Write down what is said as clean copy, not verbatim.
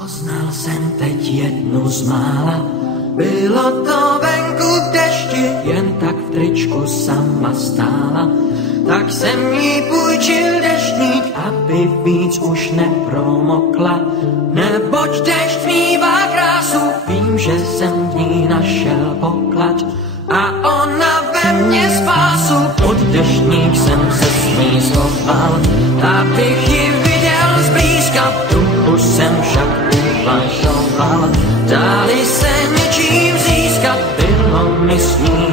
Poznal jsem teď jednu z mála, bylo to venku v dešti, jen tak v tričku sama stála. Tak jsem jí půjčil deštník, aby víc už nepromokla. Neboť dešť mívá krásu, vím, že jsem v ní našel poklad. A ona ve mně spásu, pod deštník jsem se s ní schoval, abych ji viděl zblízka, duchu jsem však uvažoval. Dali se něčím získat, bylo mi s ní